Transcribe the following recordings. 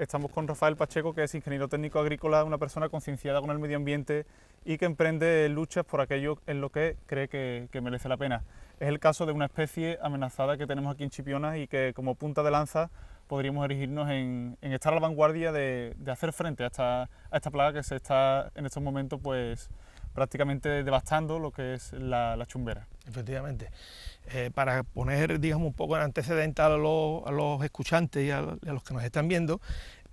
Estamos con Rafael Pacheco, que es ingeniero técnico agrícola, una persona concienciada con el medio ambiente y que emprende luchas por aquello en lo que cree que merece la pena. Es el caso de una especie amenazada que tenemos aquí en Chipiona y que como punta de lanza podríamos erigirnos en estar a la vanguardia de hacer frente a esta plaga que se está en estos momentos pues prácticamente devastando lo que es la chumbera. Efectivamente. Para poner, digamos, un poco en antecedente a los escuchantes y a los que nos están viendo,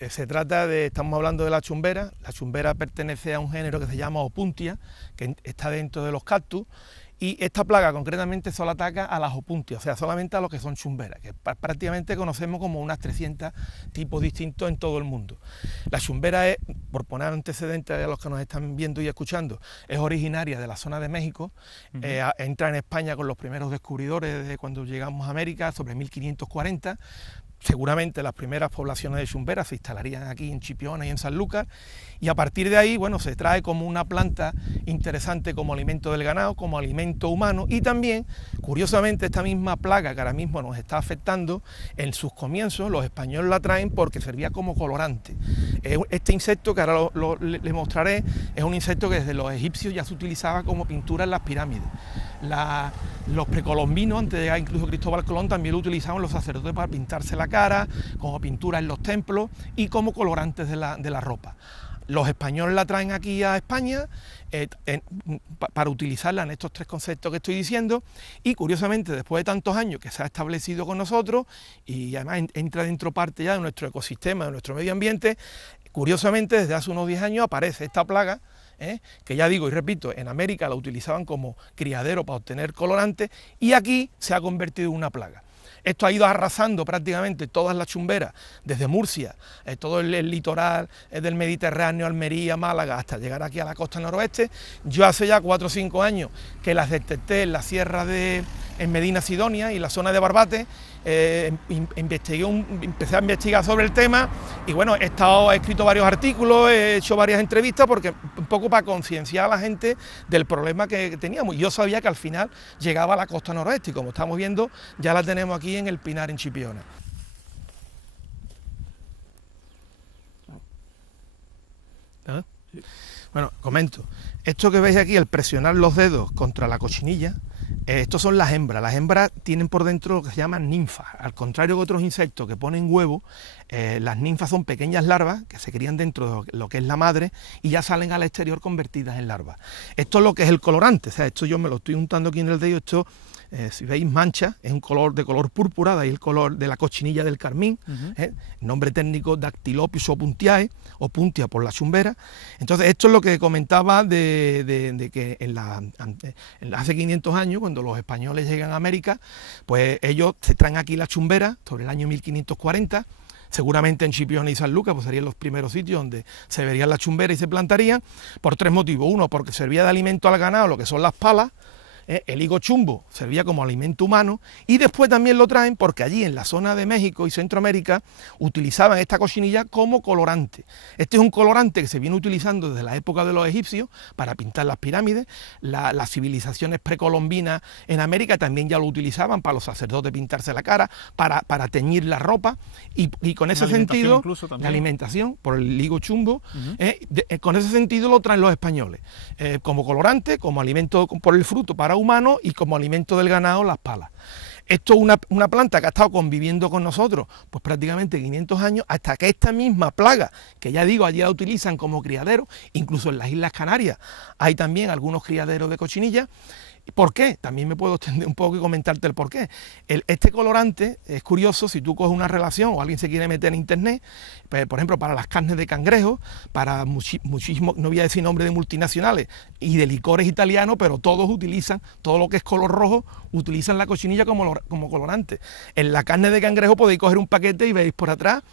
se trata de, estamos hablando de la chumbera. La chumbera pertenece a un género que se llama Opuntia, que está dentro de los cactus, y esta plaga concretamente solo ataca a las opuntias, o sea, solamente a los que son chumberas, que prácticamente conocemos como unas 300 tipos distintos en todo el mundo. La chumbera es, por poner antecedentes a los que nos están viendo y escuchando, es originaria de la zona de México, entra en España con los primeros descubridores desde cuando llegamos a América, sobre 1540, seguramente las primeras poblaciones de chumberas se instalarían aquí en Chipiona y en Sanlúcar, y a partir de ahí, bueno, se trae como una planta interesante como alimento del ganado, como alimento humano, y también, curiosamente, esta misma plaga que ahora mismo nos está afectando, en sus comienzos los españoles la traen porque servía como colorante. Este insecto, que ahora les mostraré, es un insecto que desde los egipcios ya se utilizaba como pintura en las pirámides. Los precolombinos, antes de llegar incluso Cristóbal Colón, también lo utilizaban los sacerdotes para pintarse la cara, como pintura en los templos y como colorantes de la ropa. Los españoles la traen aquí a España para utilizarla en estos tres conceptos que estoy diciendo, y curiosamente después de tantos años que se ha establecido con nosotros y además entra dentro parte ya de nuestro ecosistema, de nuestro medio ambiente, curiosamente desde hace unos 10 años aparece esta plaga, que ya digo y repito, en América la utilizaban como criadero para obtener colorantes, y aquí se ha convertido en una plaga. Esto ha ido arrasando prácticamente todas las chumberas, desde Murcia, todo el litoral del Mediterráneo, Almería, Málaga, hasta llegar aquí a la costa noroeste. Yo hace ya 4 o 5 años que las detecté en la sierra en Medina Sidonia y la zona de Barbate. Empecé a investigar sobre el tema y bueno, he escrito varios artículos, he hecho varias entrevistas porque un poco para concienciar a la gente del problema que teníamos. Yo sabía que al final llegaba a la costa noroeste y como estamos viendo ya la tenemos aquí en el Pinar, en Chipiona. ¿Ah? Bueno, comento, esto que veis aquí, el presionar los dedos contra la cochinilla, estos son las hembras. Las hembras tienen por dentro lo que se llaman ninfas. Al contrario que otros insectos que ponen huevo, las ninfas son pequeñas larvas que se crían dentro de lo que es la madre y ya salen al exterior convertidas en larvas. Esto es lo que es el colorante, o sea, esto yo me lo estoy untando aquí en el dedo, esto, si veis mancha, es un color de color púrpura, de ahí el color de la cochinilla del carmín, nombre técnico Dactylopus opuntiae, opuntia por la chumbera. Entonces esto es lo que comentaba de que hace 500 años, cuando los españoles llegan a América, pues ellos se traen aquí la chumbera sobre el año 1540, seguramente en Chipiona y Sanlúcar pues serían los primeros sitios donde se verían la chumbera y se plantarían, por 3 motivos. Uno, porque servía de alimento al ganado, lo que son las palas. El higo chumbo servía como alimento humano, y después también lo traen porque allí en la zona de México y Centroamérica utilizaban esta cochinilla como colorante. Este es un colorante que se viene utilizando desde la época de los egipcios para pintar las pirámides. Las civilizaciones precolombinas en América también ya lo utilizaban para los sacerdotes pintarse la cara, para teñir la ropa, y con ese sentido, la alimentación por el higo chumbo, con ese sentido lo traen los españoles, como colorante, como alimento por el fruto para humano y como alimento del ganado las palas. Esto es una planta que ha estado conviviendo con nosotros pues prácticamente 500 años, hasta que esta misma plaga, que ya digo, allí la utilizan como criadero, incluso en las Islas Canarias hay también algunos criaderos de cochinilla. ¿Por qué? También me puedo extender un poco y comentarte el por qué. Este colorante es curioso, si tú coges una relación o alguien se quiere meter en internet, pues, por ejemplo, para las carnes de cangrejo, para muchísimos, no voy a decir nombre de multinacionales, y de licores italianos, pero todos utilizan, todo lo que es color rojo, utilizan la cochinilla como colorante. En la carne de cangrejo podéis coger un paquete y veis por atrás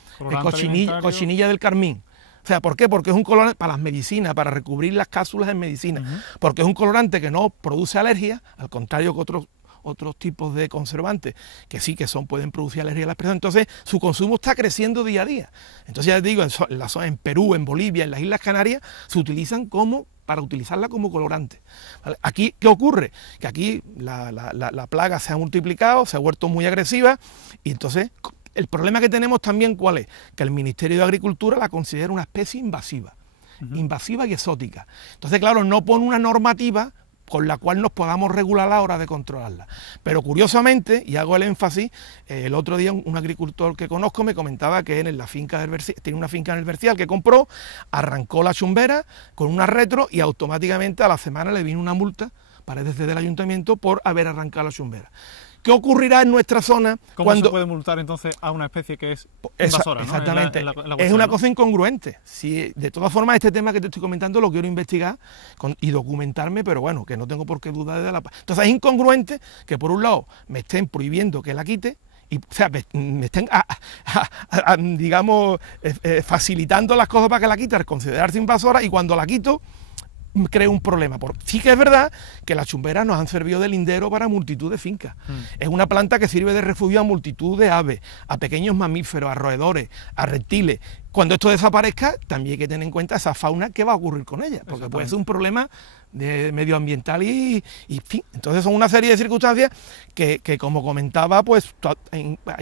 cochinilla del carmín. O sea, ¿por qué? Porque es un colorante para las medicinas, para recubrir las cápsulas en medicina, porque es un colorante que no produce alergia, al contrario que otros tipos de conservantes que sí que pueden producir alergia a las personas. Entonces su consumo está creciendo día a día. Entonces ya les digo, en Perú, en Bolivia, en las Islas Canarias, se utilizan para utilizarla como colorante. ¿Vale? Aquí, ¿qué ocurre? Que aquí la plaga se ha multiplicado, se ha vuelto muy agresiva, y entonces el problema que tenemos también, ¿cuál es? Que el Ministerio de Agricultura la considera una especie invasiva, invasiva y exótica. Entonces, claro, no pone una normativa con la cual nos podamos regular a la hora de controlarla. Pero curiosamente, y hago el énfasis, el otro día un agricultor que conozco me comentaba que en la finca del Bercial, tiene una finca en el Bercial que compró, arrancó la chumbera con una retro y automáticamente a la semana le vino una multa, parece del ayuntamiento, por haber arrancado la chumbera. ¿Qué ocurrirá en nuestra zona cuando se puede multar entonces a una especie que es invasora? Exactamente, ¿no? es una cosa incongruente. Si, de todas formas, este tema que te estoy comentando lo quiero investigar y documentarme, pero bueno, que no tengo por qué dudar de la paz. Entonces es incongruente que por un lado me estén prohibiendo que la quite, y, o sea, me estén, digamos, facilitando las cosas para que la quite, al considerarse invasora, y cuando la quito creo un problema. Sí que es verdad que las chumberas nos han servido de lindero para multitud de fincas. Es una planta que sirve de refugio a multitud de aves, a pequeños mamíferos, a roedores, a reptiles. Cuando esto desaparezca, también hay que tener en cuenta esa fauna, qué va a ocurrir con ella, porque puede ser un problema de medioambiental y fin. Entonces son una serie de circunstancias que como comentaba, pues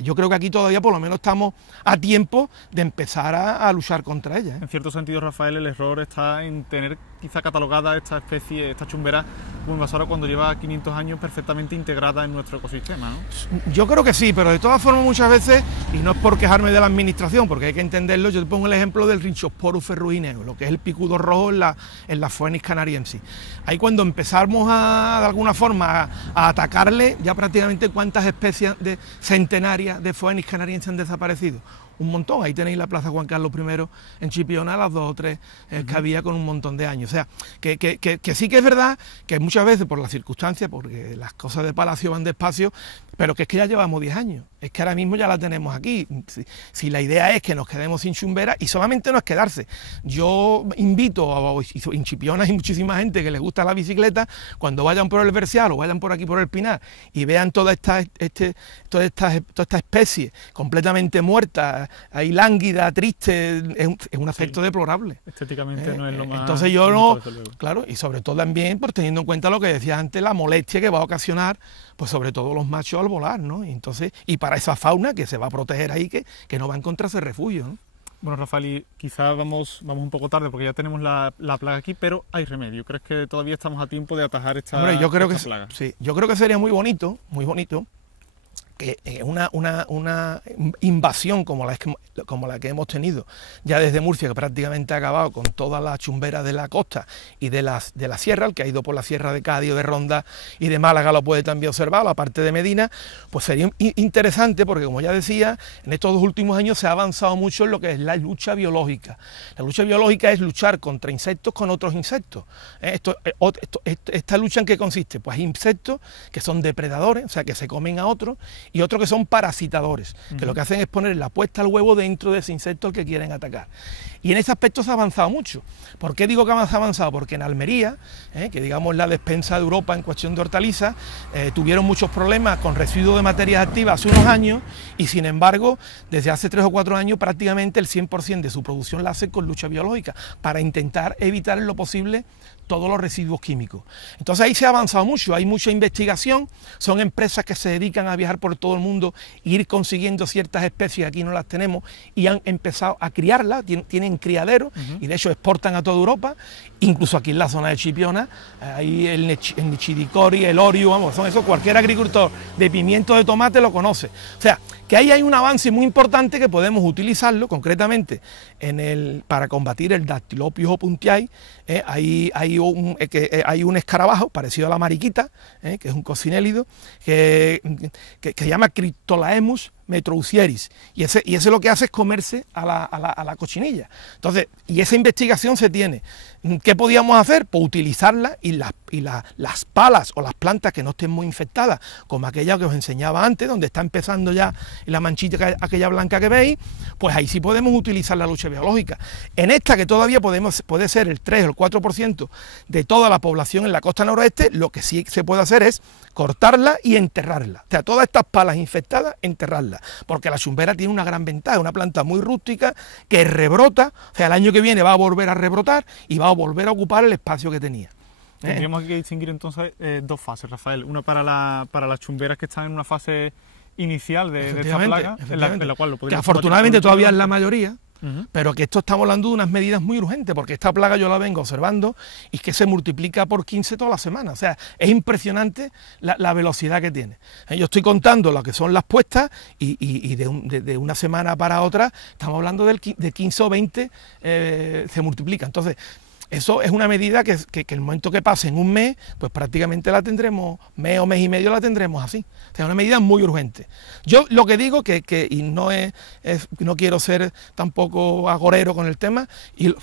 yo creo que aquí todavía por lo menos estamos a tiempo de empezar a luchar contra ella. En cierto sentido, Rafael, el error está en tener quizá catalogada esta especie, esta chumbera, como invasora cuando lleva 500 años perfectamente integrada en nuestro ecosistema, ¿no? Yo creo que sí, pero de todas formas muchas veces, y no es por quejarme de la administración, porque hay que entenderlo, yo te pongo el ejemplo del Rhinchosporus ferrugineo, lo que es el picudo rojo en la Phoenix canariensis. Ahí cuando empezamos de alguna forma a atacarle, ya prácticamente cuántas especies centenarias de Phoenix canariensis han desaparecido. Un montón, ahí tenéis la Plaza Juan Carlos I en Chipiona, las 2 o 3 que había con un montón de años. O sea, que sí que es verdad que muchas veces por las circunstancias, porque las cosas de Palacio van despacio, pero que es que ya llevamos 10 años, es que ahora mismo ya la tenemos aquí. Si la idea es que nos quedemos sin chumbera, y solamente no es quedarse. Yo invito, en Chipiona hay muchísima gente que les gusta la bicicleta, cuando vayan por el Bercial o vayan por aquí por el Pinar y vean toda esta especie completamente muerta, ahí lánguida, triste, es un aspecto deplorable. Estéticamente no es lo más... Entonces yo no, claro, y sobre todo también por teniendo en cuenta lo que decía antes, la molestia que va a ocasionar, pues sobre todo los machos al volar, ¿no? Y para esa fauna que se va a proteger ahí, que no va a encontrarse refugio, ¿no? Bueno, Rafael, y quizás vamos un poco tarde porque ya tenemos la plaga aquí, pero hay remedio. ¿Crees que todavía estamos a tiempo de atajar esta plaga? Hombre, yo creo que sería muy bonito, que una invasión como la que hemos tenido ya desde Murcia, que prácticamente ha acabado con todas las chumberas de la costa y de la sierra, el que ha ido por la sierra de Cádiz o de Ronda y de Málaga lo puede también observar, la parte de Medina, pues sería interesante porque, como ya decía, en estos 2 últimos años se ha avanzado mucho en lo que es la lucha biológica. La lucha biológica es luchar contra insectos con otros insectos. ¿Esta lucha en qué consiste? Pues hay insectos que son depredadores, o sea, que se comen a otros, y otros que son parasitadores, que lo que hacen es poner la puesta al huevo dentro de ese insecto al que quieren atacar. Y en ese aspecto se ha avanzado mucho. ¿Por qué digo que ha avanzado? Porque en Almería, que digamos la despensa de Europa en cuestión de hortalizas, tuvieron muchos problemas con residuos de materias activas hace unos años, y sin embargo, desde hace 3 o 4 años prácticamente el 100% de su producción la hace con lucha biológica, para intentar evitar en lo posible todos los residuos químicos. Entonces ahí se ha avanzado mucho, hay mucha investigación, son empresas que se dedican a viajar por todo el mundo e ir consiguiendo ciertas especies, aquí no las tenemos, y han empezado a criarlas, tienen criaderos, y de hecho exportan a toda Europa, incluso aquí en la zona de Chipiona, ahí el Nichidicori, el Oriu, vamos, son esos, cualquier agricultor de pimiento, de tomate lo conoce. O sea, que ahí hay un avance muy importante que podemos utilizarlo concretamente para combatir el Dactylopius opuntiae. Hay un escarabajo parecido a la mariquita, que es un cocinélido, que se llama Cryptolaemus metrousieris, y ese lo que hace es comerse a la cochinilla. Entonces, y esa investigación se tiene. ¿Qué podíamos hacer? Pues utilizarla, y las palas o las plantas que no estén muy infectadas, como aquella que os enseñaba antes, donde está empezando ya la manchita aquella blanca que veis, pues ahí sí podemos utilizar la lucha biológica. En esta, que todavía puede ser el 3 o el 4% de toda la población en la costa noroeste, lo que sí se puede hacer es cortarla y enterrarla. O sea, todas estas palas infectadas, enterrarlas, porque la chumbera tiene una gran ventaja, una planta muy rústica que rebrota, o sea, el año que viene va a volver a rebrotar y va a volver a ocupar el espacio que tenía. Tendríamos que distinguir entonces 2 fases, Rafael. Una para las chumberas que están en una fase inicial de esta plaga, en la cual lo que afortunadamente todavía es la mayoría. Pero que esto estamos hablando de unas medidas muy urgentes, porque esta plaga yo la vengo observando y es que se multiplica por 15 toda la semana. O sea, es impresionante la velocidad que tiene. Yo estoy contando lo que son las puestas y de una semana para otra estamos hablando de 15 o 20 se multiplica. Entonces, eso es una medida que el momento que pase en un mes, pues prácticamente la tendremos, mes o mes y medio la tendremos así. O sea, es una medida muy urgente. Yo lo que digo, y no quiero ser tampoco agorero con el tema,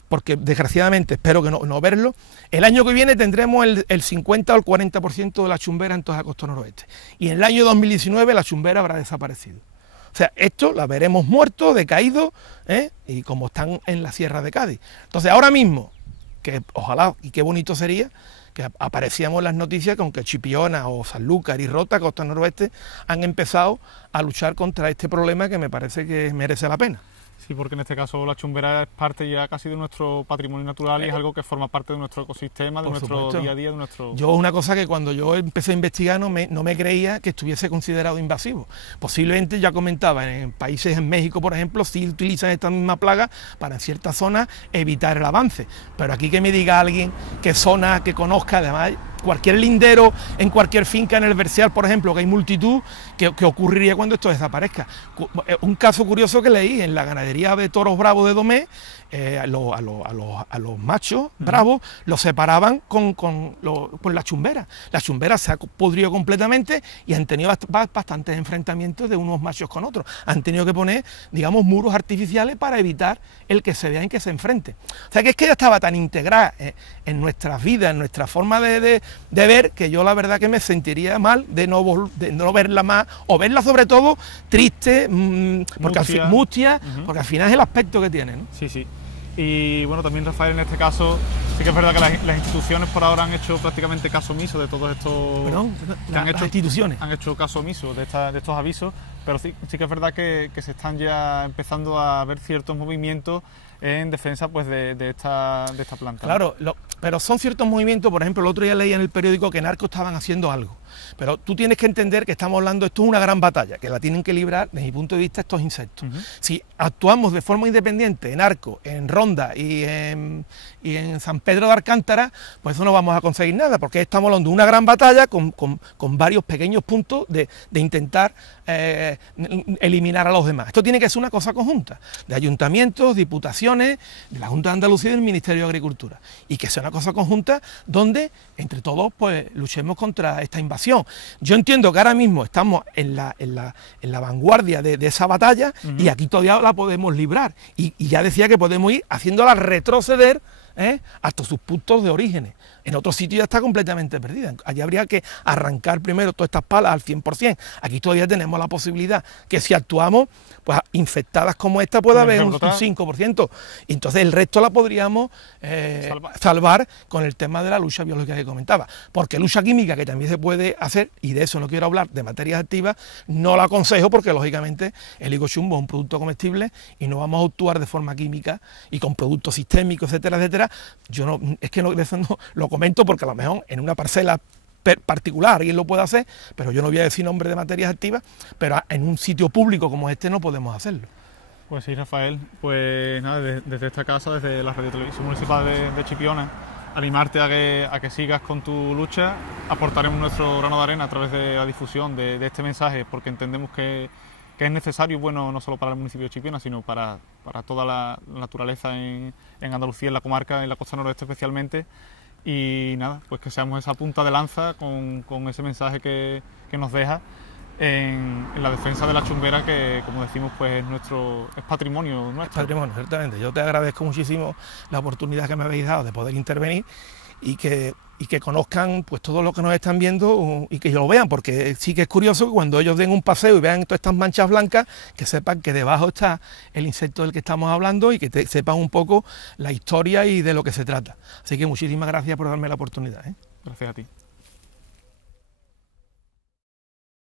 porque desgraciadamente espero que no verlo, el año que viene tendremos el 50 o el 40% de la chumbera en toda la costa noroeste. Y en el año 2019 la chumbera habrá desaparecido. O sea, esto la veremos muerto, decaído, y como están en la Sierra de Cádiz. Entonces, ahora mismo, que ojalá y qué bonito sería que aparecíamos en las noticias con que Chipiona o Sanlúcar y Rota, costa noroeste, han empezado a luchar contra este problema que me parece que merece la pena. Sí, porque en este caso la chumbera es parte ya casi de nuestro patrimonio natural y es algo que forma parte de nuestro ecosistema, de nuestro día a día, de nuestro... Yo una cosa que cuando yo empecé a investigar no me creía que estuviese considerado invasivo. Posiblemente, ya comentaba, en países en México, por ejemplo, sí utilizan esta misma plaga para en ciertas zonas evitar el avance. Pero aquí que me diga alguien que zona, que conozca, además... Cualquier lindero en cualquier finca en el Bercial, por ejemplo, que hay multitud, que ocurriría cuando esto desaparezca. Un caso curioso que leí en la ganadería de toros bravos de Domé, a los machos bravos los separaban con la chumbera. La chumbera se ha podrido completamente y han tenido bastantes enfrentamientos de unos machos con otros. Han tenido que poner, digamos, muros artificiales para evitar el que se vean que se enfrenten. O sea que es que ya estaba tan integrada en nuestras vidas, en nuestra forma de ver, que yo la verdad que me sentiría mal de no verla más, o verla sobre todo triste, porque mustia, porque al final es el aspecto que tiene, ¿no? Sí, sí. Y bueno, también Rafael, en este caso, sí que es verdad que las instituciones por ahora han hecho prácticamente caso omiso de todos estos... Perdón, las instituciones han hecho caso omiso de estos avisos, pero sí que es verdad que se están ya empezando a ver ciertos movimientos en defensa pues de esta planta. Claro, pero son ciertos movimientos. Por ejemplo, el otro día leí en el periódico que narcos estaban haciendo algo, pero tú tienes que entender que estamos hablando, esto es una gran batalla, que la tienen que librar, desde mi punto de vista, estos insectos. Si actuamos de forma independiente en Arcos, en Ronda y en San Pedro de Alcántara, pues eso no vamos a conseguir nada, porque estamos hablando de una gran batalla con varios pequeños puntos de intentar eliminar a los demás. Esto tiene que ser una cosa conjunta, de ayuntamientos, diputaciones, de la Junta de Andalucía y del Ministerio de Agricultura, y que sea una cosa conjunta donde entre todos pues luchemos contra esta invasión. Yo entiendo que ahora mismo estamos en la vanguardia de esa batalla, y aquí todavía la podemos librar, y ya decía que podemos ir haciéndola retroceder hasta sus puntos de origen. En otros sitios ya está completamente perdida. Allí habría que arrancar primero todas estas palas al 100%. Aquí todavía tenemos la posibilidad que si actuamos, pues infectadas como esta puede haber un 5%. Y entonces el resto la podríamos salvar con el tema de la lucha biológica que comentaba. Porque lucha química, que también se puede hacer, y de eso no quiero hablar, de materias activas, no la aconsejo porque lógicamente el higo chumbo es un producto comestible y no vamos a actuar de forma química y con productos sistémicos, etcétera, etcétera. Yo no, es que de eso no lo comento porque a lo mejor en una parcela particular alguien lo puede hacer, pero yo no voy a decir nombre de materias activas, pero en un sitio público como este no podemos hacerlo. Pues sí, Rafael, pues nada, desde esta casa, desde la Radio Televisión Municipal de Chipiona, animarte a que sigas con tu lucha. Aportaremos nuestro grano de arena a través de la difusión de este mensaje, porque entendemos que es necesario, bueno, no solo para el municipio de Chipiona, sino para toda la naturaleza en Andalucía, en la comarca, en la costa noroeste especialmente. Y nada, pues que seamos esa punta de lanza con ese mensaje que nos deja en la defensa de la chumbera, que como decimos pues es patrimonio nuestro. Es patrimonio, ciertamente. Yo te agradezco muchísimo la oportunidad que me habéis dado de poder intervenir y que conozcan pues todo lo que nos están viendo y que lo vean, porque sí que es curioso que cuando ellos den un paseo y vean todas estas manchas blancas, que sepan que debajo está el insecto del que estamos hablando y que sepan un poco la historia y de lo que se trata. Así que muchísimas gracias por darme la oportunidad. Gracias a ti.